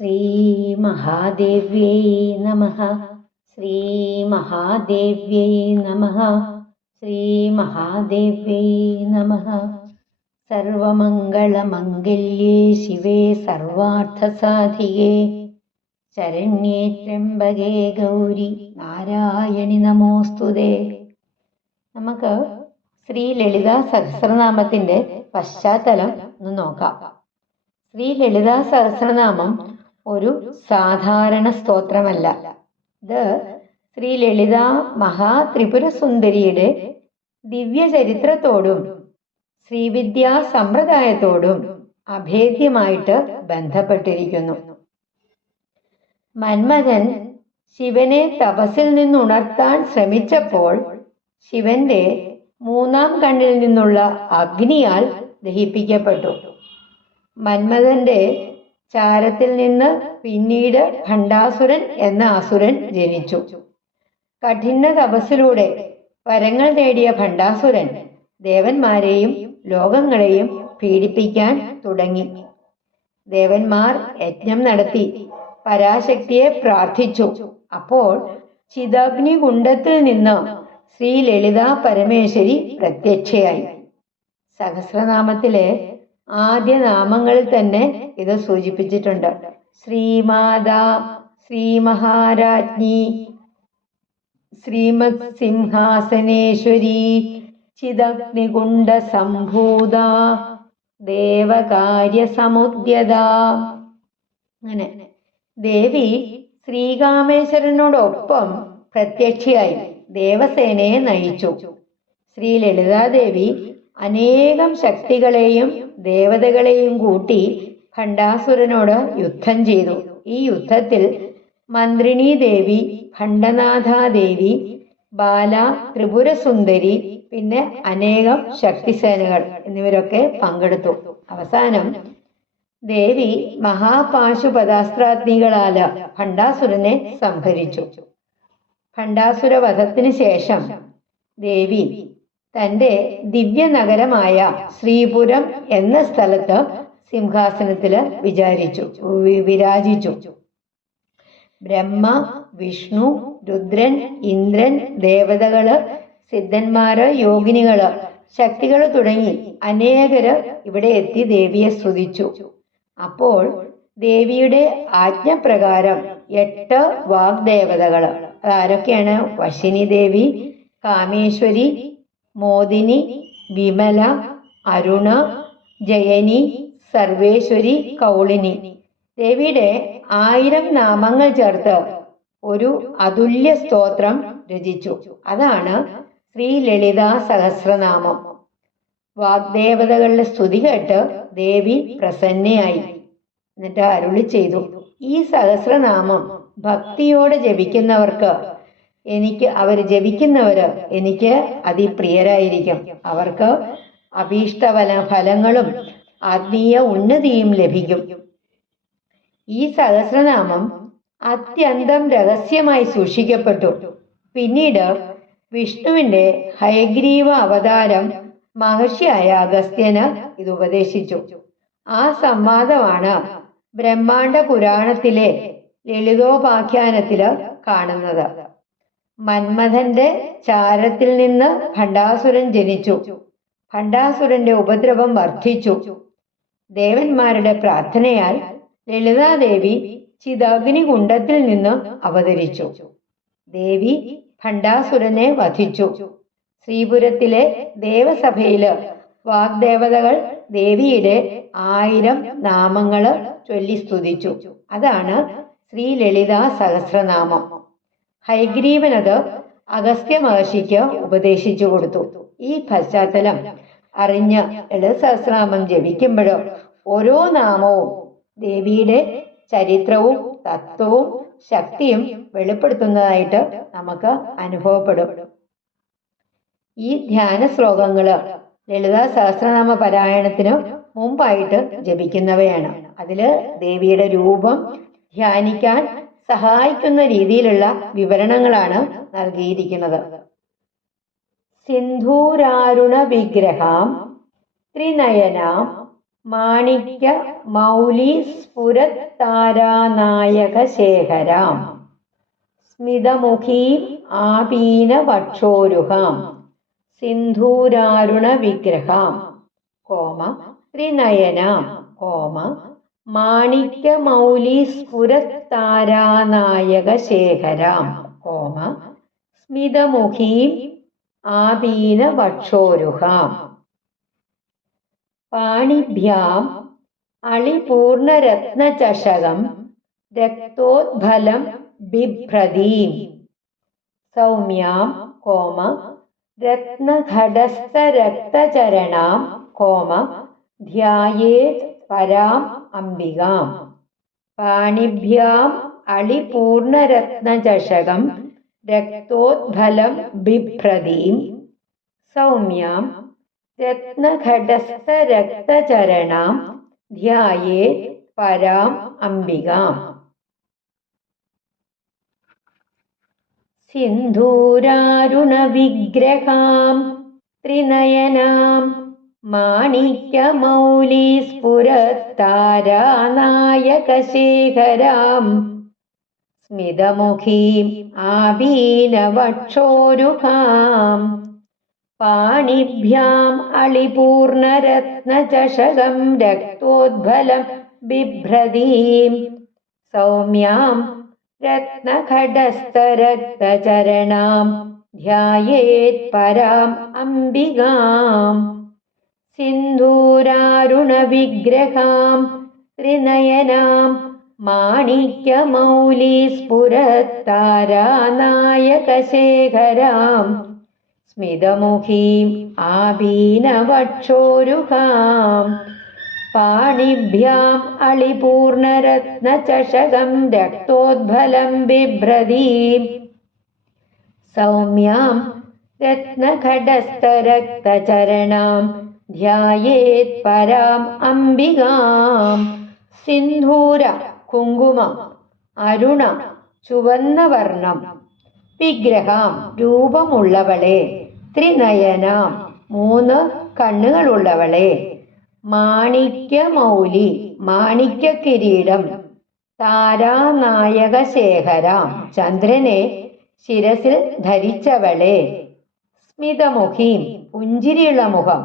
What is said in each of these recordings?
ശ്രീമഹാദേവ്യൈ നമഃ. ശ്രീമഹാദേവ്യൈ നമഃ. ശ്രീമഹാദേവ്യൈ നമഃ. സർവമംഗളമംഗല്യേ ശിവേ സർവാർത്ഥസാധികേ ശരണ്യേ ത്രയംബകേ ഗൗരി നാരായണി നമോസ്തുതേ. നമുക്ക് ശ്രീ ലളിതാ സഹസ്രനാമത്തിന്റെ പശ്ചാത്തലം ഒന്ന് നോക്കാം. ശ്രീ ലളിതാ സഹസ്രനാമം ഒരു സാധാരണ സ്തോത്രമല്ല. ഇത് ശ്രീ ലളിതാ മഹാത്രിപുരസുന്ദരിയുടെ ദിവ്യ ചരിത്രത്തോടും ശ്രീവിദ്യാ സമ്പ്രദായത്തോടും അഭേദ്യമായിട്ട് ബന്ധപ്പെട്ടിരിക്കുന്നു. മന്മഥൻ ശിവനെ തപസ്സിൽ നിന്നുണർത്താൻ ശ്രമിച്ചപ്പോൾ ശിവന്റെ മൂന്നാം കണ്ണിൽ നിന്നുള്ള അഗ്നിയാൽ ദഹിപ്പിക്കപ്പെട്ടു. മന്മഥന്റെ ചാരത്തിൽ നിന്ന് പിന്നീട് ഭണ്ഡാസുരൻ എന്ന അസുരൻ ജനിച്ചു. കഠിന തപസ്സിലൂടെ വരങ്ങൾ നേടിയ ഭണ്ഡാസുരൻ ദേവന്മാരെയും ലോകങ്ങളെയും പീഡിപ്പിക്കാൻ തുടങ്ങി. ദേവന്മാർ യജ്ഞം നടത്തി പരാശക്തിയെ പ്രാർത്ഥിച്ചു. അപ്പോൾ ചിദഗ്നികുണ്ഡത്തിൽ നിന്ന് ശ്രീ ലളിതാ പരമേശ്വരി പ്രത്യക്ഷയായി. സഹസ്രനാമത്തിലെ ആദ്യ നാമങ്ങളിൽ തന്നെ ഇത് സൂചിപ്പിച്ചിട്ടുണ്ട്. ശ്രീമാതാ, ശ്രീമഹാരാജ്ഞി, ശ്രീമത് സിംഹാസനേശ്വരി, ചിദഗ്നികുണ്ഡ സംഭൂത, ദേവകാര്യസമുദ്യത. അങ്ങനെ ദേവി ശ്രീകാമേശ്വരനോടൊപ്പം പ്രത്യക്ഷയായി ദേവസേനയെ നയിച്ചു. ശ്രീ ലളിതാദേവി അനേകം ശക്തികളെയും ദേവതകളെയും കൂട്ടി ഭണ്ഡാസുരനോട് യുദ്ധം ചെയ്തു. ഈ യുദ്ധത്തിൽ മന്ത്രിണീ ദേവി, ഭണ്ഡനാഥാദേവി, ബാല, ത്രിപുരസുന്ദരി, പിന്നെ അനേകം ശക്തിസേനകൾ എന്നിവരൊക്കെ പങ്കെടുത്തു. അവസാനം ദേവി മഹാപാശുപതാസ്ത്രാഗ്നികളാൽ ഭണ്ഡാസുരനെ സംഹരിച്ചു. ഭണ്ഡാസുര വധത്തിന് ശേഷം ദേവി തന്റെ ദിവ്യനഗരമായ ശ്രീപുരം എന്ന സ്ഥലത്ത് സിംഹാസനത്തില് വിരാജിച്ചു. ബ്രഹ്മ, വിഷ്ണു, രുദ്രൻ, ഇന്ദ്രൻ, ദേവതകള്, സിദ്ധന്മാര്, യോഗിനികള്, ശക്തികള് തുടങ്ങി അനേകര് ഇവിടെ എത്തി ദേവിയെ സ്തുതിച്ചു. അപ്പോൾ ദേവിയുടെ ആജ്ഞപ്രകാരം 8 വാഗ്ദേവതകള്, അതാരൊക്കെയാണ്? വശിനി ദേവി, കാമേശ്വരി, മോദിനി, വിമല, അരുണ, ജയനി, സർവേശ്വരി, കൗളിനി. ദേവിയുടെ 1000 നാമങ്ങൾ ചേർത്ത് ഒരു അതുല്യ സ്തോത്രം രചിച്ചു. അതാണ് ശ്രീ ലളിതാ സഹസ്രനാമം. വാഗ്ദേവതകളുടെ സ്തുതി കേട്ട് ദേവി പ്രസന്നയായി. എന്നിട്ട് അരുളി ചെയ്തു, ഈ സഹസ്രനാമം ഭക്തിയോടെ ജപിക്കുന്നവർക്ക് എനിക്ക് അതിപ്രിയരായിരിക്കും. അവർക്ക് അഭീഷ്ടഫലങ്ങളും ആത്മീയ ഉന്നതിയും ലഭിക്കും. ഈ സഹസ്രനാമം അത്യന്തം രഹസ്യമായി സൂക്ഷിക്കപ്പെട്ടു. പിന്നീട് വിഷ്ണുവിന്റെ ഹയഗ്രീവ അവതാരം മഹർഷിയായ അഗസ്ത്യന് ഇത് ഉപദേശിച്ചു. ആ സംവാദമാണ് ബ്രഹ്മാണ്ഡ പുരാണത്തിലെ ലളിതോപാഖ്യാനത്തില് കാണുന്നത്. മന്മഥന്റെ ചാരത്തിൽ നിന്ന് ഭണ്ഡാസുരൻ ജനിച്ചു. ഭണ്ഡാസുരന്റെ ഉപദ്രവം വർദ്ധിച്ചു. ദേവന്മാരുടെ പ്രാർത്ഥനയാൽ ലളിതാദേവി ചിദഗ്നികുണ്ഡത്തിൽ നിന്ന് അവതരിച്ചു. ദേവി ഭണ്ഡാസുരനെ വധിച്ചു. ശ്രീപുരത്തിലെ ദേവസഭയില് വാഗ്ദേവതകൾ ദേവിയുടെ 1000 നാമങ്ങള് ചൊല്ലി സ്തുതിച്ചു. അതാണ് ശ്രീ ലളിതാ സഹസ്രനാമം. ഹയഗ്രീവനത് അഗസ്ത്യ മഹർഷിക്ക് ഉപദേശിച്ചു കൊടുത്തു. ഈ പശ്ചാത്തലം അറിഞ്ഞ് ലളിത സഹസ്രനാമം ജപിക്കുമ്പോഴോ ഓരോ നാമവും ദേവിയുടെ ചരിത്രവും തത്വവും ശക്തിയും വെളിപ്പെടുത്തുന്നതായിട്ട് നമുക്ക് അനുഭവപ്പെടും. ഈ ധ്യാന ശ്ലോകങ്ങള് ലളിതാ സഹസ്രനാമ പാരായണത്തിന് മുമ്പായിട്ട് ജപിക്കുന്നവയാണ്. അതില് ദേവിയുടെ രൂപം ധ്യാനിക്കാൻ സഹായിക്കുന്ന രീതിയിലുള്ള വിവരണങ്ങളാണ് നൽകിയിരിക്കുന്നത്. സിന്ധൂരാരുണ വിഗ്രഹാം ത്രിനയനാം മാണിക്യ മൗലി സ്ഫുരത്താരാനായകശേഖരാം സ്മിതമുഖീം ആപീനവക്ഷോരുഹാം സിന്ധൂരാരുണവിഗ്രഹാം ത്രിനയനാം മാണിക്യമൗലി സ്ഫുരത്താരാനായകശേഖരാം സ്മിതമുഖീം ആപീനവക്ഷോരുഹാം. പാണിഭ്യാം അളിപൂർണരത്നചഷകം രക്തോദ്ഭലം ബിഭ്രതീം സൗമ്യാം രത്നഘടസ്ഥരക്തചരണാം ധ്യായേത് പരാം അംബികാം. പാണിഭ്യാം അളിപൂർണരത്നചഷകം രക്തോദ്ഭലം ബിഭ്രതീം സൗമ്യാം രത്നഘടസ്ഥരക്തചരണാം ധ്യായേത് പരാം അംബികാം. സിന്ധൂരാരുണവിഗ്രഹാം ത്രിനയനാം മാണിക്യമൗലി സ്ഫുരത്താരാനായകശേഖരാം സ്മിതമുഖീം ആപീനവക്ഷോരുഹാം. പാണിഭ്യാം അളിപൂർണരത്നചഷകം രക്തോദ്ഭലം ബിഭ്രതീം സൗമ്യാം രത്നഘടസ്ഥരക്തചരണാം ധ്യായേത് പരാം അംബികാം. സിന്ധൂരാരുണവിഗ്രഹാം ത്രിനയനാം മാണിക്യമൗലി സ്ഫുരത്താരാനായകശേഖരാം സ്മിതമുഖീം ആപീനവക്ഷോരുഹാം. പാണിഭ്യാം അളിപൂർണരത്നചഷകം രക്തോദ്ഭലം ബിഭ്രതീം സൗമ്യാം രത്നഘടസ്ഥരക്തചരണാം ധ്യായേത് പരാം അംബികാം. സിന്ധൂര കുങ്കുമം, അരുണ ചുവന്ന വർണ്ണം, വിഗ്രഹാം രൂപമുള്ളവളെ, ത്രിനയനാം മൂന്ന് കണ്ണുകളുള്ളവളെ, മാണിക്യമൗലി മാണിക്യ കിരീടം, താരാനായകശേഖരാം ചന്ദ്രനെ ശിരസിൽ ധരിച്ചവളെ, സ്മിതമുഖീം പുഞ്ചിരിയുള്ള മുഖം,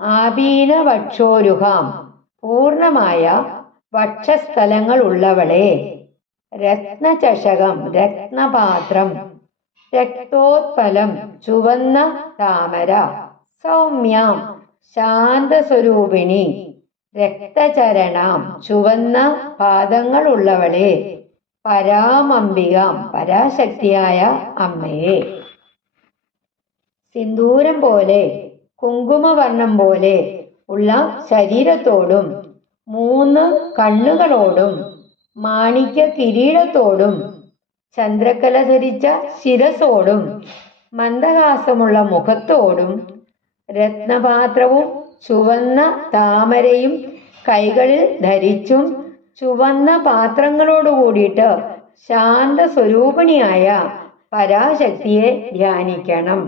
ആപീനവക്ഷോരുഹാം പൂർണമായ വക്ഷസ്ഥലങ്ങൾ ഉള്ളവളെ, രത്നചഷകം രത്നപാത്രം, രക്തോത്പലം ചുവന്ന താമര, സൗമ്യാം ശാന്തസ്വരൂപിണി, രക്തചരണാം ചുവന്ന പാദങ്ങൾ ഉള്ളവളെ, പരാമംബികാം പരാശക്തിയായ അമ്മയെ. സിന്ദൂരം പോലെ കുങ്കുമവർണ്ണം പോലെ ഉള്ള ശരീരത്തോടും മൂന്ന് കണ്ണുകളോടും മാണിക്യ കിരീടത്തോടും ചന്ദ്രക്കല ധരിച്ച ശിരസോടും മന്ദഹാസമുള്ള മുഖത്തോടും രത്നപാത്രവും ചുവന്ന താമരയും കൈകളിൽ ധരിച്ചും ചുവന്ന പാത്രങ്ങളോട് കൂടിയിട്ട് ശാന്ത സ്വരൂപിണിയായ പരാശക്തിയെ ധ്യാനിക്കണം.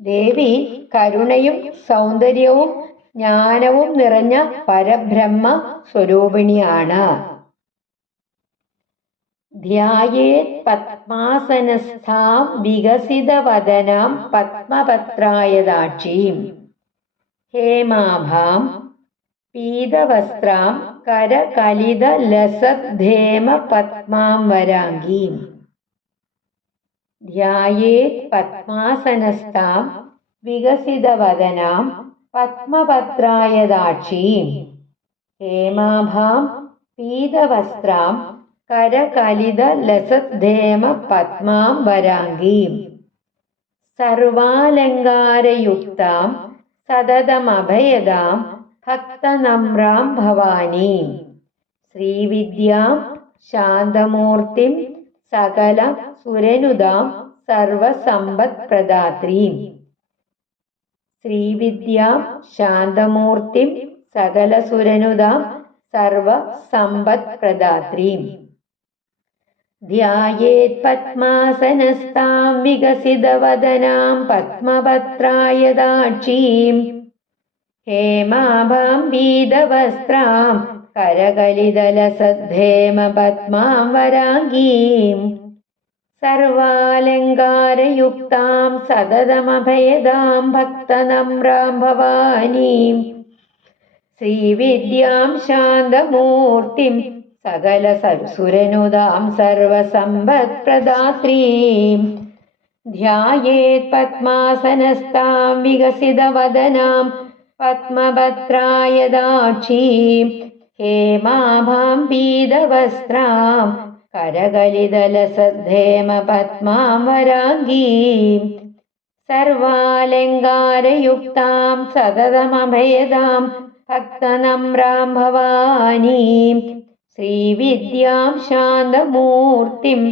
ദേവി കരുണയും സൗന്ദര്യവും ജ്ഞാനവും നിറഞ്ഞ പരബ്രഹ്മ സ്വരൂപിണിയാണ്. ധ്യായേത് പത്മാസനസ്ഥാം വികസിതവദനാം പത്മപത്രായതാക്ഷീം ഹേമാഭാം പീതവസ്ത്രാം കരകലിതലസദ്ധേമ പത്മാം വരാംഗീം. ധ്യായേത് പത്മാസനസ്ഥാം വികസിതവദനാം പത്മപത്രായതാക്ഷീം ഹേമാഭാം പീതവസ്ത്രാം കരകലിതലസദ്ധേമ പത്മാം വരാംഗീം. സർവാലങ്കാരയുക്താം സതതമഭയദാം ഭക്തനമ്രാം ഭവാനീം. ശ്രീവിദ്യാം ശാന്തമൂർത്തിം സകല സുരനുദാം സർവസമ്പത്പ്രദാത്രീം. ശ്രീവിദ്യാം ശാന്തമൂർത്തിം സകല സുരനുദാം സർവസമ്പത്പ്രദാത്രീം. ധ്യായേത് പത്മാസനസ്ഥാം വികസിതവദനാം പത്മപത്രായതാക്ഷീം ഹേമാഭാം പീതവസ്ത്രാം കരകലിതലസദ്ധേമ പത്മാം വരാംഗീം സർവാലങ്കാരയുക്താം സതതമഭയദാം ഭക്തനമ്രാം ഭവാനീം ശ്രീവിദ്യാം ശാന്തമൂർത്തിം സകല സുരനുദാം സർവസമ്പത്പ്രദാത്രീം ധ്യായേത് പത്മാസനസ്ഥാം വികസിതവദനാം പത്മഭദ്രായദാക്ഷീം ഹേമാഭാം പീതവസ്ത്രാം കരകലിതലസദ്ധേമ പത്മാം വരാംഗീം സർവാലങ്കാരയുക്താം സതതമഭയദാം ഭക്തനമ്രാം ഭവാനീം ശ്രീവിദ്യാം ശാന്തമൂർത്തിം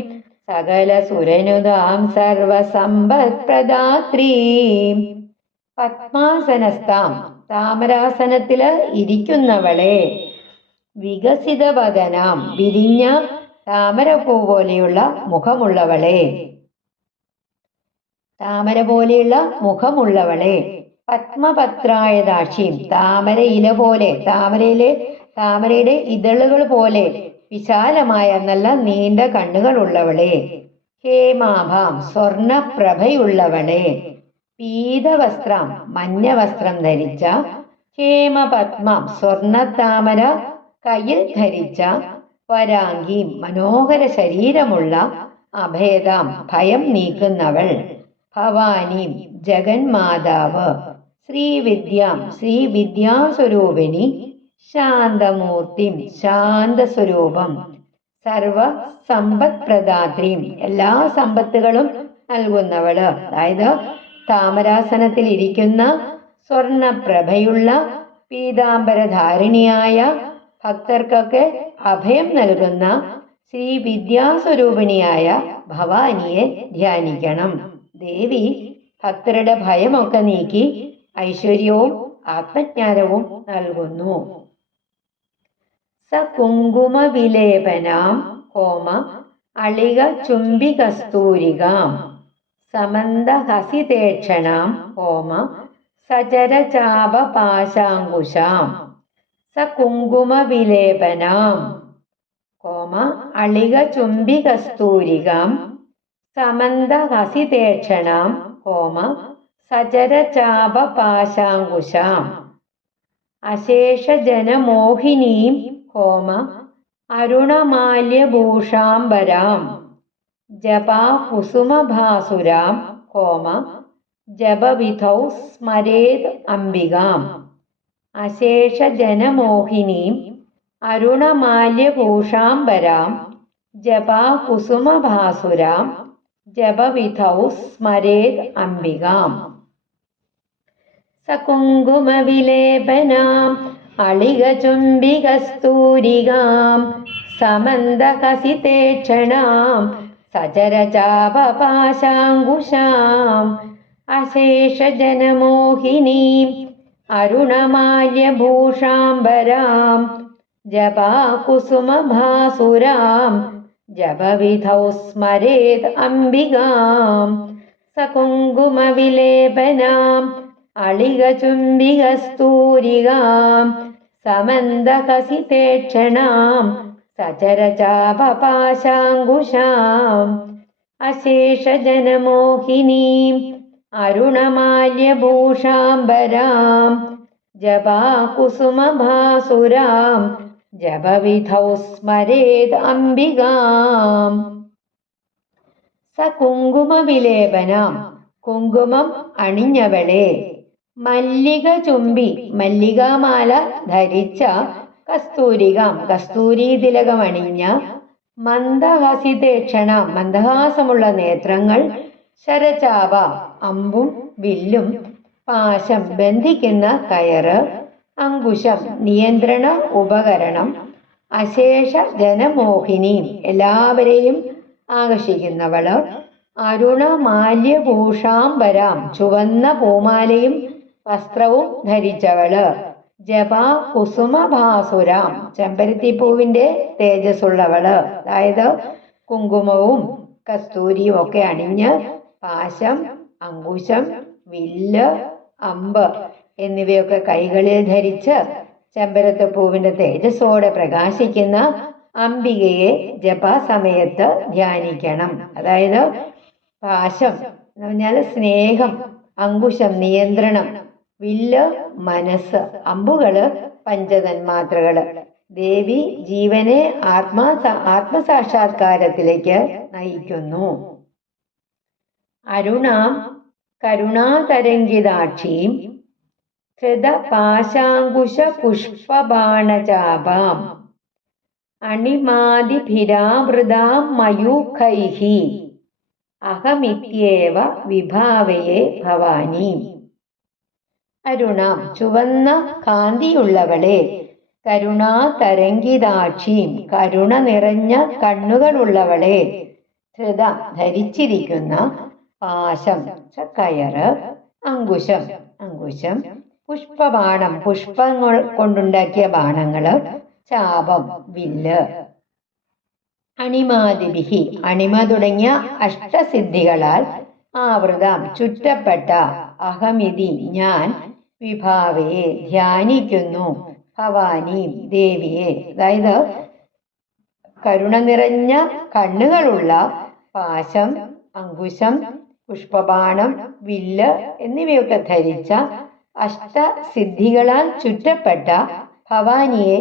സകല സുരനുദാം സർവസമ്പത്പ്രദാത്രീം പത്മാസനസ്ഥാം താമരാസനത്തില് ഇരിക്കുന്നവളെ വികസിതവദനാം വിരിഞ്ഞ താമരപ്പൂ പോലെയുള്ള മുഖമുള്ളവളെ താമര പോലെയുള്ള മുഖമുള്ളവളെ പത്മപത്രായദാക്ഷിയും താമര ഇല പോലെ താമരയുടെ ഇതളുകൾ പോലെ വിശാലമായ നല്ല നീണ്ട കണ്ണുകളുള്ളവളെ ഹേമാഭാം സ്വർണപ്രഭയുള്ളവളെ പീതവസ്ത്രം മഞ്ഞ വസ്ത്രം ധരിച്ച ഹേമപത്മം സ്വർണത്താമര കയ്യിൽ ധരിച്ച വരാംഗീം മനോഹര ശരീരമുള്ള അഭേദാം ഭയം നീക്കുന്നവൾ ഭവാനീം ജഗന്മാതാവ് ശ്രീവിദ്യാം ശ്രീവിദ്യാസ്വരൂപിണി ശാന്തമൂർത്തിം ശാന്തസ്വരൂപം സർവ സമ്പത്പ്രദാത്രീം എല്ലാ സമ്പത്തുകളും നൽകുന്നവള് അതായത് താമരാസനത്തിൽ ഇരിക്കുന്ന സ്വർണപ്രഭയുള്ള പീതാംബരധാരിണിയായ ഭക്തർക്കൊക്കെ അഭയം നൽകുന്ന ശ്രീവിദ്യാസ്വരൂപിണിയായ ഭവാനിയെ ധ്യാനിക്കണം. ദേവി ഭക്തരുടെ ഭയമൊക്കെ നീക്കി ഐശ്വര്യവും ആത്മജ്ഞാനവും നൽകുന്നു. സ കുങ്കുമ വിലേപനാം ഹോമ അളിക ചുംബികസ്തൂരികാം സമന്തഹസിതേക്ഷണാം ഹോമ സചരചാപപാശാങ്കുശാം സ കുങ്കുമ വിലേപനാം ഹോമ അളിക ചുംബികസ്തൂരികാം സമന്തഹസിതേക്ഷണാം ഹോമ സചരചാപപാശാങ്കുശാം അശേഷജനമോഹിനീം ഹോമ അരുണമാല്യഭൂഷാംബരാം ജപാ കുസുമഭാസുരാം ഹോമ ജപവിധൗ സ്മരേത് അംബികാം അശേഷജനമോഹിനീം അരുണമാല്യഭൂഷാംബരാം ജപാ കുസുമഭാസുരാം ജപവിധൗ സ്മരേത് അംബികാം സകുങ്കുമവിലേപനാം അളികചുംബികസ്തൂരികാം സമന്തഹസിതേക്ഷണാം സചരചാപപാശാങ്കുശാം അശേഷജനമോഹിനീം അരുണമാല്യഭൂഷാംബരാം ജപാകുസുമഭാസുരാം ജപവിധൗ സ്മരേത് അംബികാം സകുങ്കുമവിലേപനാം അളികചുംബികസ്തൂരികാം സമന്തഹസിതേക്ഷണാം സചരചാപപാശാങ്കുശാം അശേഷജനമോഹിനീം അരുണമാല്യഭൂഷാംബരാം ജപാകുസുമഭാസുരാം ജപവിധൗ സ്മരേത് അംബികാം സകുങ്കുമവിലേപനാം കുങ്കുമം അണിഞ്ഞവളെ മല്ലിക ചുംബി മല്ലികാമാല ധരിച്ച കസ്തൂരികാം കസ്തൂരി തിലകമണിഞ്ഞ മന്ദഹസിതേക്ഷണ മന്ദഹാസമുള്ള നേത്രങ്ങൾ ശരചാപ അമ്പും വില്ലും പാശം ബന്ധിക്കുന്ന കയറ് അങ്കുശം നിയന്ത്രണ ഉപകരണം അശേഷ ജനമോഹിനിയും എല്ലാവരെയും ആകർഷിക്കുന്നവള് അരുണമാല്യഭൂഷാംബരാം ചുവന്ന പൂമാലയും വസ്ത്രവും ധരിച്ചവള് ജപാ കുസുമഭാസുരാം ചെമ്പരത്തിപ്പൂവിന്റെ തേജസ്സുള്ളവള് അതായത് കുങ്കുമവും കസ്തൂരിയും ഒക്കെ അണിഞ്ഞ് പാശം അങ്കുശം വില്ല് അമ്പ് എന്നിവയൊക്കെ കൈകളിൽ ധരിച്ച് ചെമ്പരത്തിപ്പൂവിന്റെ തേജസ്സോടെ പ്രകാശിക്കുന്ന അംബികയെ ജപാസമയത്ത് ധ്യാനിക്കണം. അതായത് പാശം എന്ന് പറഞ്ഞാൽ സ്നേഹം, അങ്കുശം നിയന്ത്രണം, വില്ല് മനസ്സ്, അമ്പുകള് പഞ്ചതന്മാത്രകള്. ദേവി ജീവനെ ആത്മസാക്ഷാത്കാരത്തിലേക്ക് നയിക്കുന്നു. അരുണാം കരുണാതരംഗിതാക്ഷീം ധൃതപാശാങ്കുശ പുഷ്പബാണചാപാം അണിമാദിഭിരാവൃതാം മയൂഖൈഃ അഹമിത്യേവ വിഭാവയേ ഭവാനി. അരുണാം ചുവന്ന കാന്തിയുള്ളവളെ, കരുണാതരംഗിതാക്ഷീം കരുണ നിറഞ്ഞ കണ്ണുകളുള്ളവളെ, ധൃത ധരിച്ചിരിക്കുന്ന, പാശം കയറ്, അങ്കുശം അങ്കുശം, പുഷ്പബാണം പുഷ്പങ്ങൾ കൊണ്ടുണ്ടാക്കിയ ബാണങ്ങള്, ചാപം വില്ല്, അണിമാദിഭിഹി അണിമ തുടങ്ങിയ അഷ്ടസിദ്ധികളാൽ ആവൃതം ചുറ്റപ്പെട്ട, അഹമിതി ഞാൻ, വിഭാവയെ ധ്യാനിക്കുന്നു, ഭവാനി ദേവിയെ. അതായത് കരുണ നിറഞ്ഞ കണ്ണുകളുള്ള, പാശം അങ്കുശം പുഷ്പബാണം വില്ല് എന്നിവയൊക്കെ ധരിച്ച അഷ്ടസിദ്ധികളാൽ ചുറ്റപ്പെട്ട ഭവാനിയെ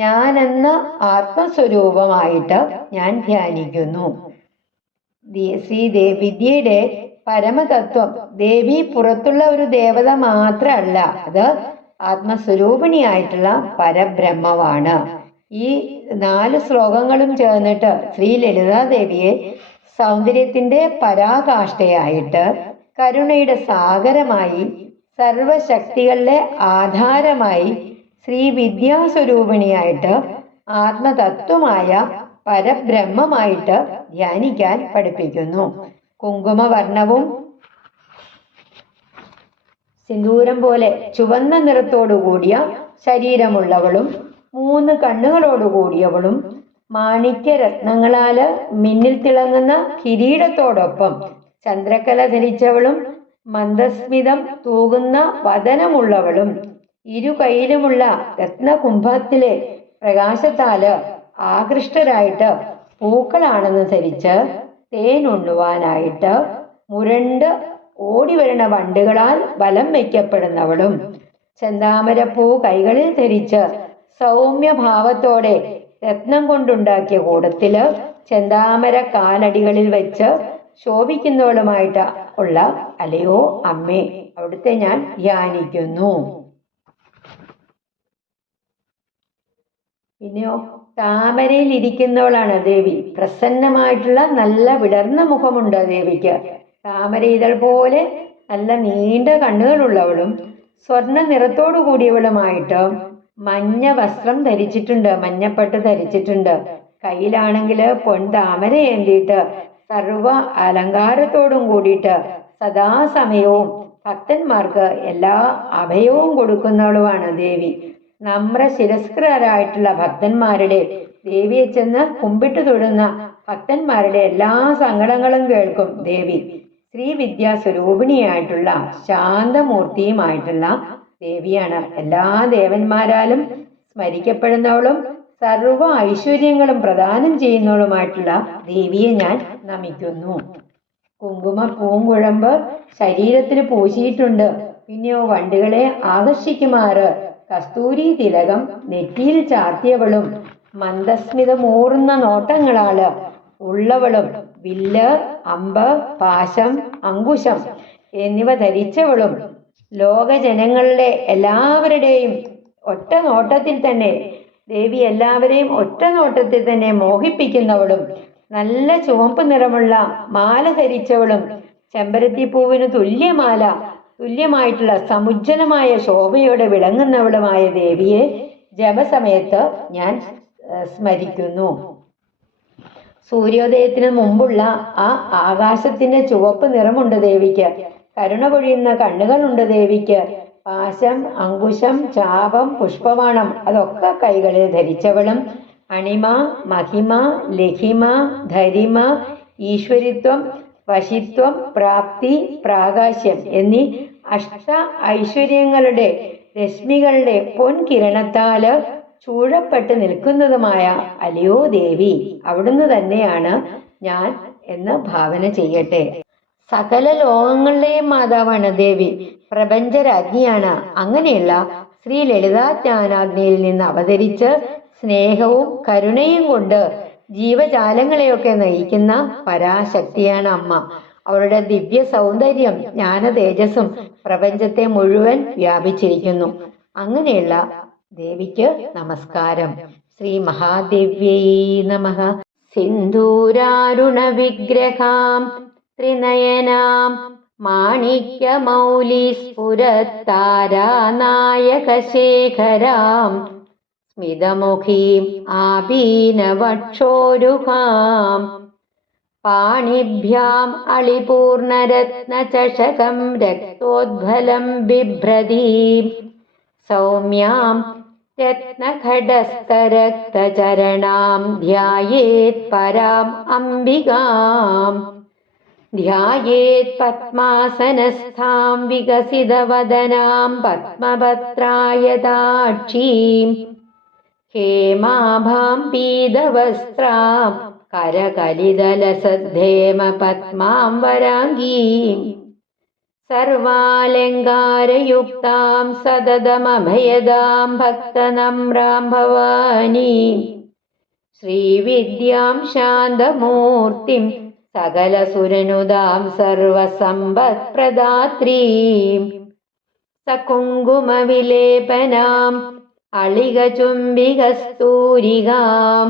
ഞാനെന്ന ആത്മസ്വരൂപമായിട്ട് ഞാൻ ധ്യാനിക്കുന്നു. വിദ്യയുടെ പരമതത്വം ദേവി പുറത്തുള്ള ഒരു ദേവത മാത്രമല്ല, അത് ആത്മസ്വരൂപിണിയായിട്ടുള്ള പരബ്രഹ്മമാണ്. ഈ 4 ശ്ലോകങ്ങളും ചേർന്നിട്ട് ശ്രീ ലളിതാദേവിയെ സൗന്ദര്യത്തിന്റെ പരാകാഷ്ഠയായിട്ട്, കരുണയുടെ സാഗരമായി, സർവശക്തികളുടെ ആധാരമായി, ശ്രീ വിദ്യാസ്വരൂപിണിയായിട്ട്, ആത്മതത്വമായ പരബ്രഹ്മമായിട്ട് ധ്യാനിക്കാൻ പഠിപ്പിക്കുന്നു. കുങ്കുമവർണ്ണവും സിന്ദൂരം പോലെ ചുവന്ന നിറത്തോടുകൂടിയ ശരീരമുള്ളവളും 3 കണ്ണുകളോടുകൂടിയവളും മാണിക്യരത്നങ്ങളാല് മിന്നിൽ തിളങ്ങുന്ന കിരീടത്തോടൊപ്പം ചന്ദ്രക്കല ധരിച്ചവളും മന്ദസ്മിതം തൂകുന്ന വദനമുള്ളവളും ഇരു കൈയിലുമുള്ള രത്നകുംഭത്തിലെ പ്രകാശത്താല് ആകൃഷ്ടരായിട്ട് പൂക്കളാണെന്ന് ധരിച്ച് തേനുണ്ണുവാനായിട്ട് മുരണ്ട് ഓടിവരുന്ന വണ്ടുകളാൽ വലം വയ്ക്കപ്പെടുന്നവളും ചെന്താമരപ്പൂ കൈകളിൽ ധരിച്ച് സൗമ്യഭാവത്തോടെ രത്നം കൊണ്ടുണ്ടാക്കിയ കൂടത്തില് ചെന്താമര കാലടികളിൽ വെച്ച് ശോഭിക്കുന്നവളുമായിട്ട് ഉള്ള അലയോ അമ്മേ, അവിടുത്തെ ഞാൻ ധ്യാനിക്കുന്നു. പിന്നെയോ താമരയിൽ ഇരിക്കുന്നവളാണ് ദേവി. പ്രസന്നമായിട്ടുള്ള നല്ല വിടർന്ന മുഖമുണ്ട് ദേവിക്ക്. താമര ഇതൾ പോലെ നല്ല നീണ്ട കണ്ണുകളുള്ളവളും സ്വർണ്ണ നിറത്തോടു കൂടിയവളുമായിട്ട് മഞ്ഞ വസ്ത്രം ധരിച്ചിട്ടുണ്ട്, മഞ്ഞപ്പട്ട് ധരിച്ചിട്ടുണ്ട്. കയ്യിലാണെങ്കിൽ പൊൻ താമര ഏന്തിയിട്ട് സർവ അലങ്കാരത്തോടും കൂടിയിട്ട് സദാസമയവും ഭക്തന്മാർക്ക് എല്ലാ അഭയവും കൊടുക്കുന്നവളുമാണ് ദേവി. നമ്ര ശിരസ്കരായിട്ടുള്ള ഭക്തന്മാരുടെ, ദേവിയെ ചെന്ന് കുമ്പിട്ട് തൊഴുന്ന ഭക്തന്മാരുടെ എല്ലാ സങ്കടങ്ങളും കേൾക്കും ദേവി. ശ്രീ വിദ്യാസ്വരൂപിണിയായിട്ടുള്ള ശാന്തമൂർത്തിയുമായിട്ടുള്ള ദേവിയാണ്. എല്ലാ ദേവന്മാരാലും സ്മരിക്കപ്പെടുന്നവളും സർവ ഐശ്വര്യങ്ങളും പ്രദാനം ചെയ്യുന്നവളുമായിട്ടുള്ള ദേവിയെ ഞാൻ നമിക്കുന്നു. കുങ്കുമ പൂങ്കുഴമ്പ് ശരീരത്തിൽ പൂശിയിട്ടുണ്ട്. പിന്നെയോ വണ്ടുകളെ ആകർഷിക്കുമാറ് കസ്തൂരി തിലകം നെറ്റിയിൽ ചാർത്തിയവളും മന്ദസ്മിതമൂറുന്ന നോട്ടങ്ങളാല് ഉള്ളവളും വില്ല് അമ്പ് പാശം അങ്കുശം എന്നിവ ധരിച്ചവളും ലോകജനങ്ങളുടെ എല്ലാവരുടെയും ഒറ്റ നോട്ടത്തിൽ തന്നെ ദേവി എല്ലാവരെയും ഒറ്റ നോട്ടത്തിൽ തന്നെ മോഹിപ്പിക്കുന്നവളും നല്ല ചുവപ്പ് നിറമുള്ള മാല ധരിച്ചവളും ചെമ്പരത്തിപ്പൂവിന് തുല്യമായിട്ടുള്ള സമുജ്ജലമായ ശോഭയോടെ വിളങ്ങുന്നവളുമായ ദേവിയെ ജപസമയത്ത് ഞാൻ സ്മരിക്കുന്നു. സൂര്യോദയത്തിന് മുമ്പുള്ള ആ ആകാശത്തിന്റെ ചുവപ്പ് നിറമുണ്ട് ദേവിക്ക്. കരുണ പൊഴിയുന്ന കണ്ണുകളുണ്ട് ദേവിക്ക്. പാശം അങ്കുശം ചാപം പുഷ്പബാണം അതൊക്കെ കൈകളിൽ ധരിച്ചവളും അണിമ മഹിമ ലഹിമ ധരിമ ഈശ്വരിത്വം വശിത്വം പ്രാപ്തി പ്രാകാശ്യം എന്നീ അഷ്ട ഐശ്വര്യങ്ങളുടെ രശ്മികളുടെ പൊൻകിരണത്താല് ചൂഴപ്പെട്ട് നിൽക്കുന്നതുമായ അല്ലയോ ദേവി, അവിടുന്ന് തന്നെയാണ് ഞാൻ എന്ന് ഭാവന ചെയ്യട്ടെ. സകല ലോകങ്ങളുടെയും മാതാവാണ് ദേവി, പ്രപഞ്ചരാജ്ഞിയാണ്. അങ്ങനെയുള്ള ശ്രീ ലളിതാജ്ഞാനാഗ്നിയിൽ നിന്ന് അവതരിച്ച് സ്നേഹവും കരുണയും കൊണ്ട് ജീവജാലങ്ങളെയൊക്കെ നയിക്കുന്ന പരാശക്തിയാണ് അമ്മ. അവരുടെ ദിവ്യ സൗന്ദര്യം ജ്ഞാന തേജസ്സും പ്രപഞ്ചത്തെ മുഴുവൻ വ്യാപിച്ചിരിക്കുന്നു. അങ്ങനെയുള്ള ദേവിക്ക് നമസ്കാരം. ശ്രീ മഹാദേവ്യൈ നമഃ. സിന്ദൂരാരുണ വിഗ്രഹാം ത്രിനയനാം മാണിക്യമൗലി സ്ഫുരത്താരാനായകശേഖരാം സ്മിതമുഖീം ആപീനവക്ഷോരുഹാം പാണിഭ്യാം അളിപൂർണരത്നചഷകം രക്തോദ്ഭലം ബിഭ്രതീം സൗമ്യാം രത്നഖഡസ്ഥരക്തചരണാം ധ്യായേത് പരാം അംബികാം ധ്യായേത് പത്മാസനസ്ഥാം വികസിതവദനാം പത്മപത്രായതാക്ഷീം ഹേമാഭാം പീതവസ്ത്രാം കരകലിതലസദ്ധേമ പത്മാം വരാംഗീം സർവാലങ്കാരയുക്താം സതതമഭയദാം ഭക്തനമ്രാം ഭവാനീം ശ്രീവിദ്യാം ശാന്തമൂർത്തിം സകലസുരനുദാം സർവസമ്പത്പ്രദാത്രീം സകുങ്കുമവിലേപനാം അളികചുംബികസ്തൂരികാം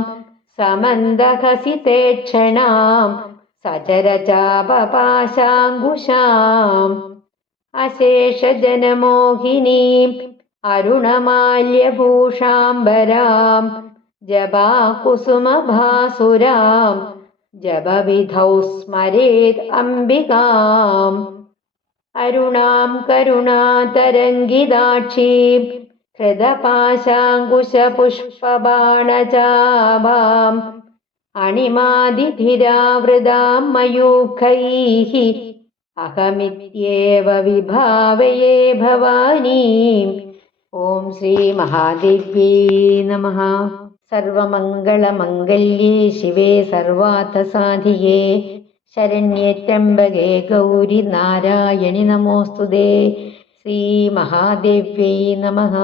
സമന്തഹസിതേക്ഷണാം സചരചാപപാശാങ്കുശാം അശേഷജനമോഹിനീം അരുണമാല്യഭൂഷാംബരാം ജപാകുസുമഭാസുരാം ജപവിധൗ സ്മരേത് അംബികാം അരുണാം കരുണാതരംഗിതാക്ഷീം ഹൃദപാശാങ്കുശപുഷ്പബാണചാപാം അണിമാദിഭിരാവൃതാം മയൂഖൈഃ അഹമിത്യേവ വിഭാവയേ ഭവാനീം. ഓം ശ്രീ മഹാദേവ്യൈ നമഃ. സർവമംഗളമംഗല്യേ ശിവേ സർവാർത്ഥസാധികേ ശരണ്യേ ത്രയംബകേ ഗൗരി നാരായണി നമോസ്തുതേ. ശ്രീ മഹാദേവ്യൈ നമഃ.